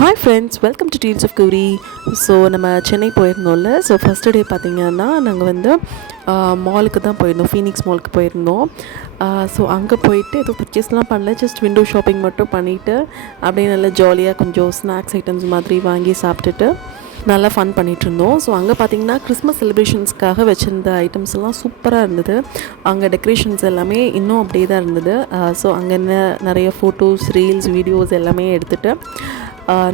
Hi friends welcome to deals of கூரி so நம்ம சென்னை போயிருந்தோம்ல. So first day பார்த்திங்கன்னா நாங்கள் வந்து மாலுக்கு தான் போயிருந்தோம். ஃபீனிக்ஸ் மாலுக்கு போயிருந்தோம். ஸோ அங்கே போயிட்டு எதுவும் பர்ச்சேஸ்லாம் பண்ணல. ஜஸ்ட் விண்டோ ஷாப்பிங் மட்டும் பண்ணிவிட்டு அப்படியே நல்லா ஜாலியாக கொஞ்சம் ஸ்நாக்ஸ் ஐட்டம்ஸ் மாதிரி வாங்கி சாப்பிட்டுட்டு நல்லா ஃபன் பண்ணிகிட்டு இருந்தோம். ஸோ அங்கே பார்த்தீங்கன்னா கிறிஸ்மஸ் செலிப்ரேஷன்ஸ்க்காக வச்சுருந்த ஐட்டம்ஸ் எல்லாம் சூப்பராக இருந்தது. அங்கே டெக்கரேஷன்ஸ் எல்லாமே இன்னும் அப்படியே தான் இருந்தது. ஸோ அங்கே என்ன நிறைய ஃபோட்டோஸ் ரீல்ஸ் வீடியோஸ் எல்லாமே எடுத்துகிட்டு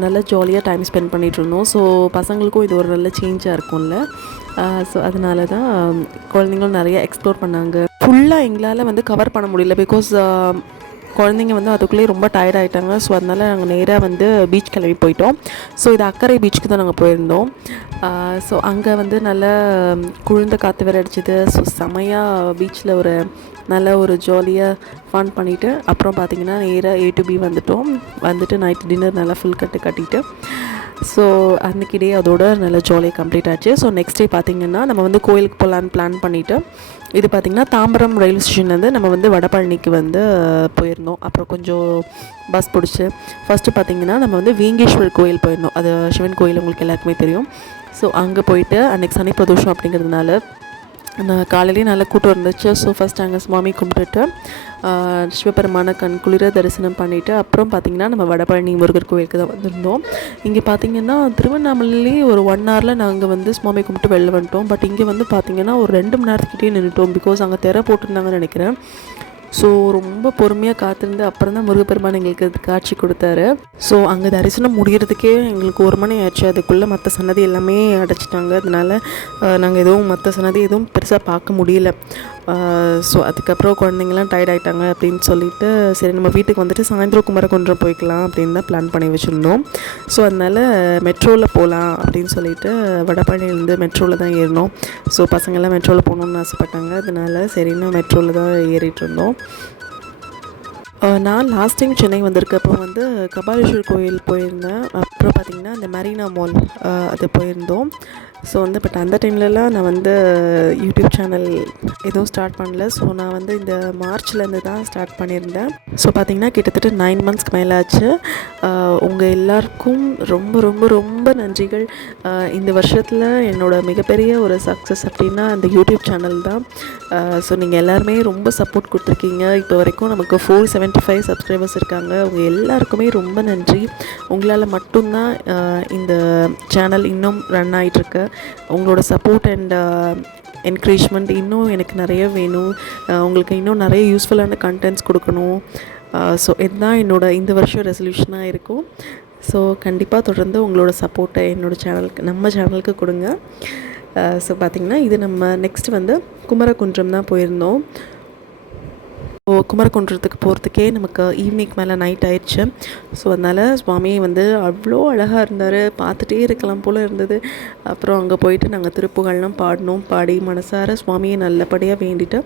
நல்லா ஜாலியாக டைம் ஸ்பெண்ட் பண்ணிகிட்டு இருந்தோம் ஸோ பசங்களுக்கும் இது ஒரு நல்ல சேஞ்சாக இருக்கும்ல. ஸோ அதனால தான் குழந்தைங்களும் நிறைய எக்ஸ்ப்ளோர் பண்ணாங்க. ஃபுல்லாக எங்களால் வந்து கவர் பண்ண முடியல பிகாஸ் குழந்தைங்க வந்து அதுக்குள்ளேயே ரொம்ப டயர்ட் ஆகிட்டாங்க ஸோ அதனால் நாங்கள் நேராக வந்து பீச் கிளம்பி போயிட்டோம். ஸோ இது அக்கறை பீச்சுக்கு தான் நாங்கள் போயிருந்தோம். ஸோ அங்கே வந்து நல்ல குளிர்ந்த காற்று வேறு அடிச்சுது. ஸோ செமையாக பீச்சில் ஒரு நல்ல ஒரு ஜாலியாக ஃபன் பண்ணிவிட்டு அப்புறம் பார்த்திங்கன்னா நேராக ஏ டு பி வந்துட்டோம். வந்துட்டு நைட் டின்னர் நல்லா ஃபுல் கட்டு கட்டிட்டு ஸோ அன்றைக்கி டே அதோட நல்லா ஜாலியாக கம்ப்ளீட் ஆச்சு. ஸோ நெக்ஸ்ட் டே பார்த்திங்கன்னா நம்ம வந்து கோயிலுக்கு போகலான்னு பிளான் பண்ணிவிட்டு இது பார்த்திங்கன்னா தாம்பரம் ரயில்வே ஸ்டேஷன்லேருந்து நம்ம வந்து வடபழனிக்கு வந்து போயிருந்தோம். அப்புறம் கொஞ்சம் பஸ் பிடிச்சி. ஃபஸ்ட்டு பார்த்திங்கன்னா நம்ம வந்து வீங்கேஸ்வர் கோயில் போயிருந்தோம். அது சிவன் கோயில் உங்களுக்கு எல்லாருக்குமே தெரியும். ஸோ அங்கே போயிட்டு அன்றைக்கி சனி பிரதோஷம் அப்படிங்கிறதுனால நான் காலையிலேயே நல்ல கூட்டம் இருந்துச்சு. ஸோ ஃபஸ்ட் அங்கே சுவாமி கும்பிட்டுட்டு சிவபெருமான கண் குளிர தரிசனம் பண்ணிவிட்டு அப்புறம் பார்த்திங்கன்னா நம்ம வடபழனி முருகர் கோயிலுக்கு தான் வந்திருந்தோம். இங்கே பார்த்திங்கன்னா திருவண்ணாமலையிலேயே ஒரு ஒன் ஹவரில் நாங்கள் வந்து சுவாமி கும்பிட்டு வெளில வந்துட்டோம். பட் இங்கே வந்து பார்த்திங்கன்னா ஒரு ரெண்டு மணி நேரத்துக்கிட்டே நின்றுட்டோம் பிகாஸ் அங்கே திரை போட்டிருந்தாங்கன்னு நினைக்கிறேன். ஸோ ரொம்ப பொறுமையாக காத்திருந்து அப்புறம் தான் முருகப்பெருமான் எங்களுக்கு காட்சி கொடுத்தாரு. ஸோ அங்கே தரிசனம் முடிகிறதுக்கே எங்களுக்கு ஒரு மணி ஆயிடுச்சு அதுக்குள்ளே மற்ற சன்னதி எல்லாமே அடைச்சிட்டாங்க. அதனால் நாங்கள் எதுவும் மற்ற சன்னதி எதுவும் பெருசாக பார்க்க முடியல. ஸோ அதுக்கப்புறம் குழந்தைங்களாம் டயர்ட் ஆகிட்டாங்க அப்படின்னு சொல்லிட்டு சரி நம்ம வீட்டுக்கு வந்துட்டு சாயந்தரம் குமரகுன்றம் போய்க்கலாம் அப்படின்னு தான் பிளான் பண்ணி வச்சுருந்தோம். ஸோ அதனால் மெட்ரோவில் போகலாம் அப்படின்னு சொல்லிட்டு வடபழனிலேருந்து மெட்ரோவில் தான் ஏறினோம். ஸோ பசங்கள்லாம் மெட்ரோவில் போகணுன்னு ஆசைப்பட்டாங்க. அதனால் சரின்னு மெட்ரோவில் தான் ஏறிட்டு இருந்தோம். நான் லாஸ்ட் டைம் சென்னை வந்திருக்கப்போ வந்து கபாலீஸ்வர் கோயில் போயிருந்தேன். அப்புறம் பார்த்திங்கன்னா இந்த மரீனா மால் அது போயிருந்தோம். ஸோ வந்து பட் அந்த டைம்லலாம் நான் வந்து யூடியூப் சேனல் எதுவும் ஸ்டார்ட் பண்ணல. ஸோ நான் வந்து இந்த மார்ச்லேருந்து தான் ஸ்டார்ட் பண்ணியிருந்தேன். ஸோ பார்த்திங்கன்னா கிட்டத்தட்ட நைன் மந்த்ஸ்க்கு மேலே ஆச்சு உங்கள் எல்லாருக்கும் ரொம்ப ரொம்ப ரொம்ப நன்றிகள். இந்த வருஷத்தில் என்னோடய மிகப்பெரிய ஒரு சக்ஸஸ் அப்படின்னா அந்த யூடியூப் சேனல் தான். ஸோ நீங்கள் எல்லாருமே ரொம்ப சப்போர்ட் கொடுத்துருக்கீங்க. இப்போ வரைக்கும் நமக்கு ஃபோர் செவன்ட்டி ஃபைவ் சப்ஸ்கிரைபர்ஸ் இருக்காங்க. அவங்க எல்லாருக்குமே ரொம்ப நன்றி. உங்களால் மட்டும்தான் இந்த சேனல் இன்னும் ரன் ஆகிட்டுருக்கு உங்களோட சப்போர்ட் அண்ட் என்கரேஜ்மெண்ட் இன்னும் எனக்கு நிறைய வேணும். உங்களுக்கு இன்னும் நிறைய யூஸ்ஃபுல்லான கண்டென்ட்ஸ் கொடுக்கணும். ஸோ இதுதான் என்னோடய இந்த வருஷம் ரெசல்யூஷனாக இருக்கும். ஸோ கண்டிப்பாக தொடர்ந்து உங்களோட சப்போர்ட்டை என்னோடய சேனலுக்கு நம்ம சேனலுக்கு கொடுங்க. ஸோ பார்த்திங்கன்னா இது நம்ம நெக்ஸ்ட் வந்து குமரகுன்றம் தான் போயிருந்தோம். ஸோ குமரகுன்றத்துக்கு போகிறதுக்கே நமக்கு ஈவினிங் மேலே நைட் ஆயிடுச்சு. ஸோ அதனால் சுவாமி வந்து அவ்வளோ அழகாக இருந்தார். பார்த்துட்டே இருக்கலாம் போல் இருந்தது. அப்புறம் அங்கே போயிட்டு நாங்கள் திருப்புகள்லாம் பாடினோம் பாடி மனசார சுவாமியை நல்லபடியாக வேண்டிட்டு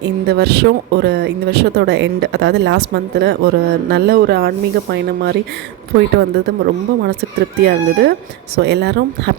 இந்த வருஷம் ஒரு இந்த வருஷத்தோட எண்ட் அதாவது லாஸ்ட் மந்தில் ஒரு நல்ல ஒரு ஆன்மீக பயணம் மாதிரி போயிட்டு வந்தது. ரொம்ப மனசுக்கு திருப்தியாக இருந்தது. ஸோ எல்லோரும் ஹாப்பி